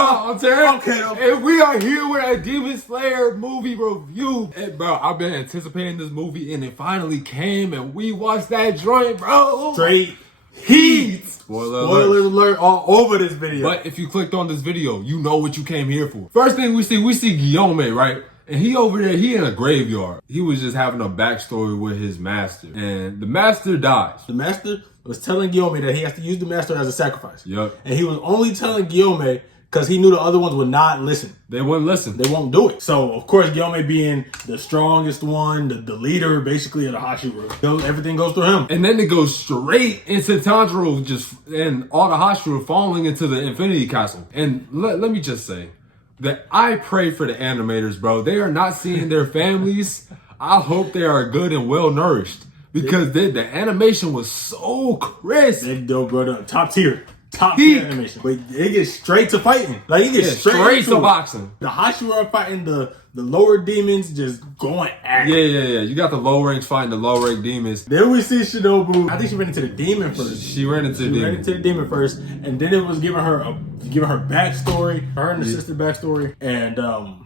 I'm saying? Okay. And we are here with a Demon Slayer movie review. And bro, I've been anticipating this movie and it finally came and we watched that joint, bro. Straight heat. Spoiler alert all over this video. But if you clicked on this video, you know what you came here for. First thing we see Guillaume, right? And he over there, he in a graveyard. He was just having a backstory with his master. And the master dies. The master was telling Guillaume that he has to use the master as a sacrifice. Yep. And he was only telling Guillaume because he knew the other ones would not listen. They wouldn't listen. They won't do it. So, of course, Guillaume being the strongest one, the leader, basically, of the Hashira, everything goes through him. And then it goes straight into Tanjiro and all the Hashira falling into the Infinity Castle. And let me just say that I pray for the animators, bro. They are not seeing their families. I hope they are good and well nourished because the animation was so crisp. They do, bro. Top tier animation. But it gets straight to fighting. Like, it gets straight to boxing. The Hashira are fighting the lower demons, just going at it. Yeah. You got the low ranks fighting the low rank demons. Then we see Shinobu. I think she ran into the demon first. She ran into the demon first, and then it was giving her backstory, her and the sister backstory, and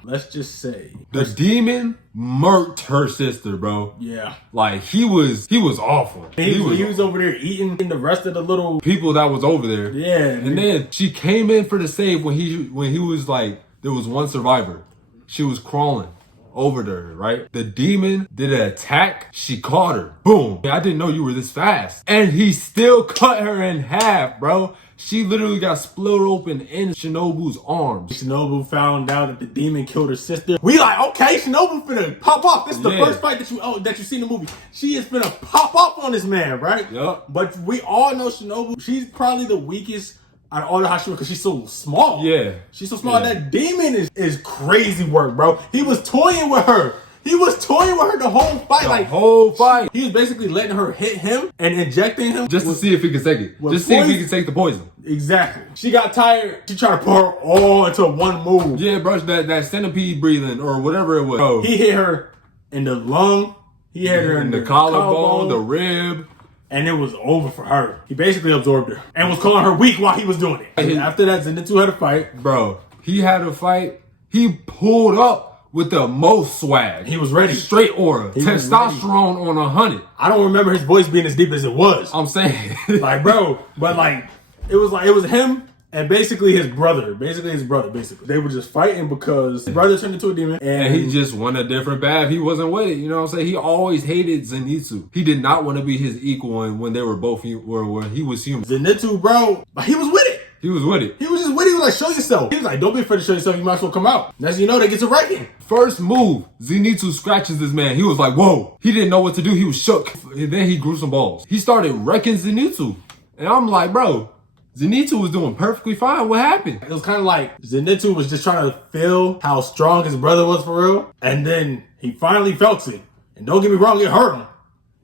let's just say the demon murked her sister, bro. Yeah, like he was awful. He was over there eating the rest of the little people that was over there. Yeah, and then she came in for the save when he was like, there was one survivor. She was crawling over there, right? The demon did an attack. She caught her. Boom. I didn't know you were this fast. And he still cut her in half, bro. She literally got split open in Shinobu's arms. Shinobu found out that the demon killed her sister. We like, okay, Shinobu finna pop off. This is the first fight that you see in the movie. She is finna pop off on this man, right? Yep. But we all know Shinobu, she's probably the weakest out of all the Hashira because she's so small. Yeah. She's so small. Yeah. That demon is crazy work, bro. He was toying with her. The whole fight. Whole fight. He was basically letting her hit him and injecting him. Just to see if he could take it. Just see if he could take the poison. Exactly. She got tired. She tried to pour her all into one move. Yeah, bro. That centipede breathing or whatever it was. Bro. He hit her in the lung. He hit her in the collarbone, the rib. And it was over for her. He basically absorbed her and was calling her weak while he was doing it. And after that, Zenitsu had a fight. Bro, he had a fight. He pulled up with the most swag. He was ready. Straight aura. Testosterone on 100. I don't remember his voice being as deep as it was. I'm saying. Like, bro, but like, it was him and basically his brother. Basically. They were just fighting because his brother turned into a demon. And he just went a different path. He wasn't with it. You know what I'm saying? He always hated Zenitsu. He did not want to be his equal when they were both when he was human. Zenitsu, bro, he was with it. He was with it. He was just with it. He was like, show yourself. He was like, don't be afraid to show yourself. You might as well come out. Next thing you know, they get to wrecking. First move, Zenitsu scratches this man. He was like, whoa. He didn't know what to do. He was shook. And then he grew some balls. He started wrecking Zenitsu. And I'm like, bro, Zenitsu was doing perfectly fine. What happened? It was kind of like Zenitsu was just trying to feel how strong his brother was for real. And then he finally felt it. And don't get me wrong, it hurt him.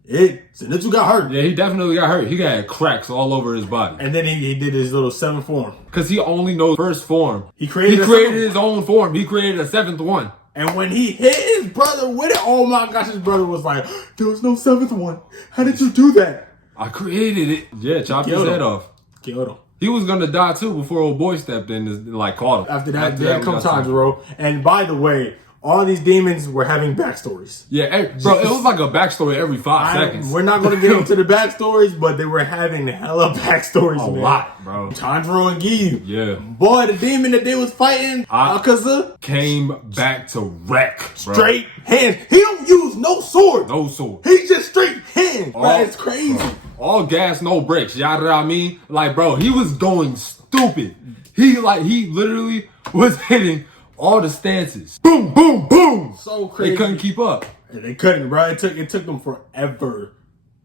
Zenitsu got hurt. Yeah, he definitely got hurt. He got cracks all over his body. And then he did his little 7th form. Because he only knows first form. He created his own form. He created a 7th one. And when he hit his brother with it, oh my gosh, his brother was like, there was no 7th one. How did you do that? I created it. Yeah, chopped his head off. Killed him. He was gonna die too before old boy stepped in and like caught him. After that comes Tanjiro. And by the way, all these demons were having backstories. Yeah, bro, it was like a backstory every 5 seconds. We're not going to get into the backstories, but they were having hella backstories, man. A lot, bro. Tanjiro and Giyu. Yeah. Boy, the demon that they was fighting, Akaza, came back to wreck, bro. Straight hands. He don't use no sword. No sword. He's just straight hands. It's crazy. Bro. All gas, no brakes. Yada, what I mean? Like, bro, he was going stupid. He literally was hitting all the stances. Boom, boom, boom. So crazy. They couldn't keep up. They couldn't, bro. It took them forever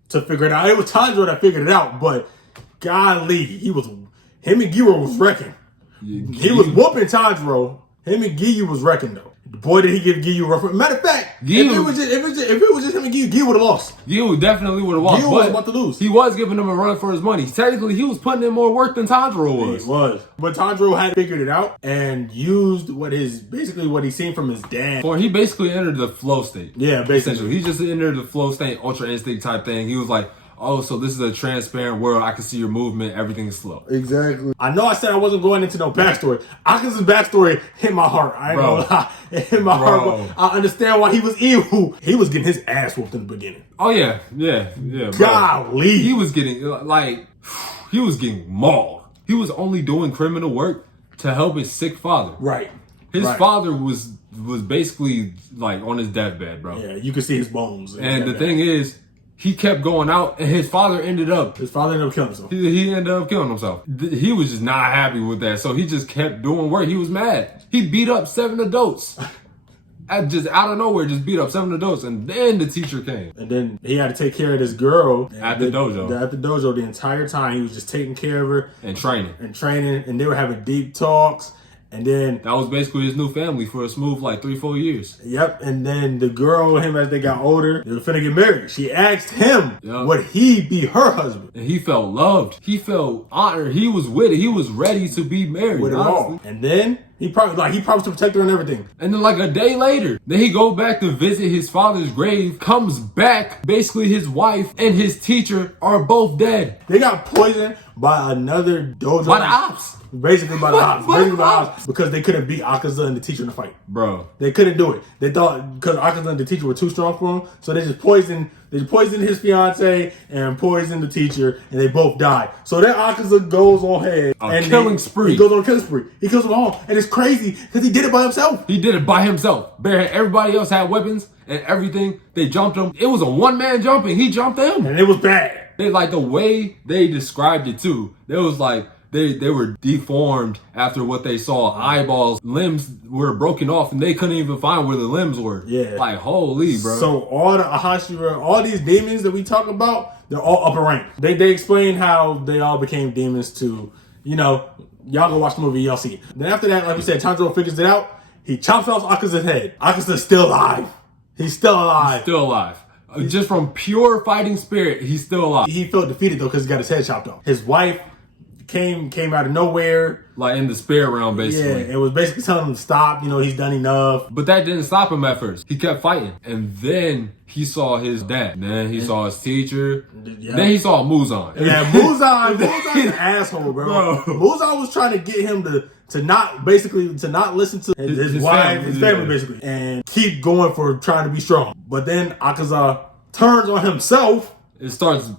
to figure it out. It was Tanjiro that figured it out, but golly, him and Giyu was wrecking. Yeah, he was whooping Tanjiro. Him and Giyu was wrecking though. Boy, did he give Giyu rough. Matter of fact, if it was just him and Giyu would have lost. Giyu definitely would have lost. Giyu was about to lose. He was giving him a run for his money. Technically, he was putting in more work than Tanjiro was. He was. But Tanjiro had figured it out and used what he seen from his dad. Or he basically entered the flow state. Yeah, basically. He just entered the flow state, Ultra Instinct type thing. He was like, oh, so this is a transparent world. I can see your movement. Everything is slow. Exactly. I know I said I wasn't going into no backstory. Akaza's backstory hit my heart. I ain't gonna lie. It hit my heart. But I understand why he was evil. He was getting his ass whooped in the beginning. Oh, yeah. Golly. He was getting, he was getting mauled. He was only doing criminal work to help his sick father. Right. His father was basically, on his deathbed, bro. Yeah, you could see his bones. And the thing is, he kept going out, and his father ended up killing himself. He ended up killing himself. He was just not happy with that, so he just kept doing work. He was mad. He beat up 7 adults. Just out of nowhere, just beat up 7 adults, and then the teacher came. And then he had to take care of this girl at the dojo. At the dojo, the entire time he was just taking care of her and training, and they were having deep talks. And then that was basically his new family for a smooth 3-4 years. Yep. And then the girl and him, as they got older, they were finna get married. She asked him would he be her husband. And he felt loved. He felt honored. He was with it. He was ready to be married. With it all. And then he promised to protect her and everything. And then a day later, then he go back to visit his father's grave, comes back, basically his wife and his teacher are both dead. They got poisoned by another dojo. By the ops. Basically by the ops. Because they couldn't beat Akaza and the teacher in the fight. Bro. They couldn't do it. They thought because Akaza and the teacher were too strong for him, so they just poisoned his fiance and poisoned the teacher, and they both died. So then Akaza goes on ahead and killing spree. He goes on a killing spree. He kills them all. And it's crazy because he did it by himself. He did it by himself. Everybody else had weapons and everything. They jumped him. It was a one-man jumping. He jumped them. And it was bad. They the way they described it too. It was they were deformed after what they saw. Eyeballs, limbs were broken off, and they couldn't even find where the limbs were. Yeah. Holy, bro. So all the Ahashira, all these demons that we talk about, they're all upper rank. They explain how they all became demons to, y'all go watch the movie, y'all see it. Then after that, like we said, Tanjiro figures it out. He chops off Akaza's head. Akaza's still alive. He's still alive. Still alive. Just from pure fighting spirit, he's still alive. He felt defeated though because he got his head chopped off. His wife came out of nowhere. In the spirit realm, basically. Yeah, it was basically telling him to stop. He's done enough. But that didn't stop him at first. He kept fighting. And then he saw his dad. Then he saw his teacher. Yeah. Then he saw Muzan. Yeah, Muzan's an asshole, bro. Muzan was trying to get him to not listen to his wife, his family, basically, and keep going for trying to be strong. But then Akaza turns on himself. It starts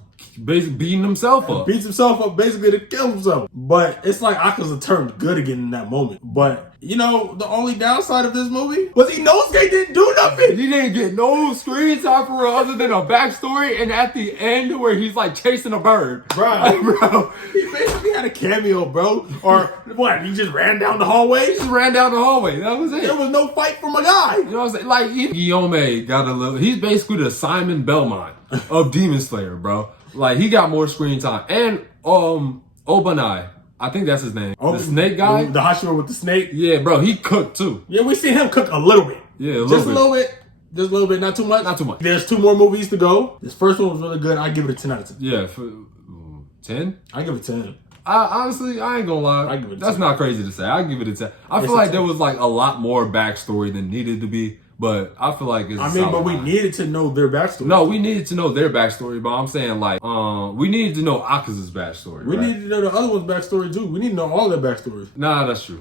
basically beating himself up. Beats himself up basically to kill himself. But it's like Akaza turned good again in that moment. But the only downside of this movie was Inosuke didn't do nothing. He didn't get no screen time for her other than a backstory, and at the end where he's chasing a bird. Bro. He basically had a cameo, bro. Or what? He just ran down the hallway? He just ran down the hallway. That was it. There was no fight for my guy. You know what I'm saying? Guillaume got a little. He's basically the Simon Belmont of Demon Slayer, bro. He got more screen time. And Obanai, I think that's his name. The snake guy? The Hashira with the snake? Yeah, bro, he cooked too. Yeah, we seen him cook a little bit. Yeah, Just a little bit, not too much. Not too much. There's 2 more movies to go. This first one was really good. I give it a 10 out of 10. Yeah, 10? I give it 10. Honestly, I ain't gonna lie. I give it a 10. That's not crazy to say. I give it a 10. I feel like there was a lot more backstory than needed to be. But I feel like it's but we needed to know their backstory. No, we needed to know their backstory, but I'm saying we needed to know Akaza's backstory. We needed to know the other one's backstory too. We need to know all their backstories. Nah, that's true.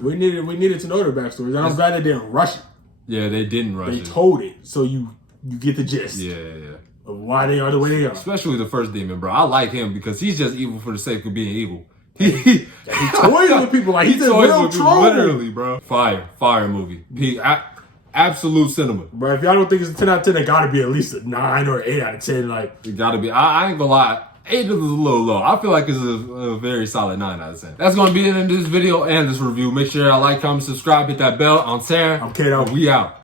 We needed to know their backstories. And I'm glad they didn't rush it. Yeah, they didn't rush it. They told it, so you get the gist. Yeah. Of why they are the way they are. Especially the first demon, bro. I like him because he's just evil for the sake of being evil. He toys with people he's a real troll. Literally, bro. Fire movie. Absolute cinema. But if y'all don't think it's a 10 out of 10, it gotta be at least a 9 or 8 out of 10. It gotta be. I ain't gonna lie. 8 is a little low. I feel like it's a very solid 9 out of 10. That's gonna be it in this video and this review. Make sure y'all like, comment, subscribe, hit that bell. I'm Sarah. I'm Kato. We out.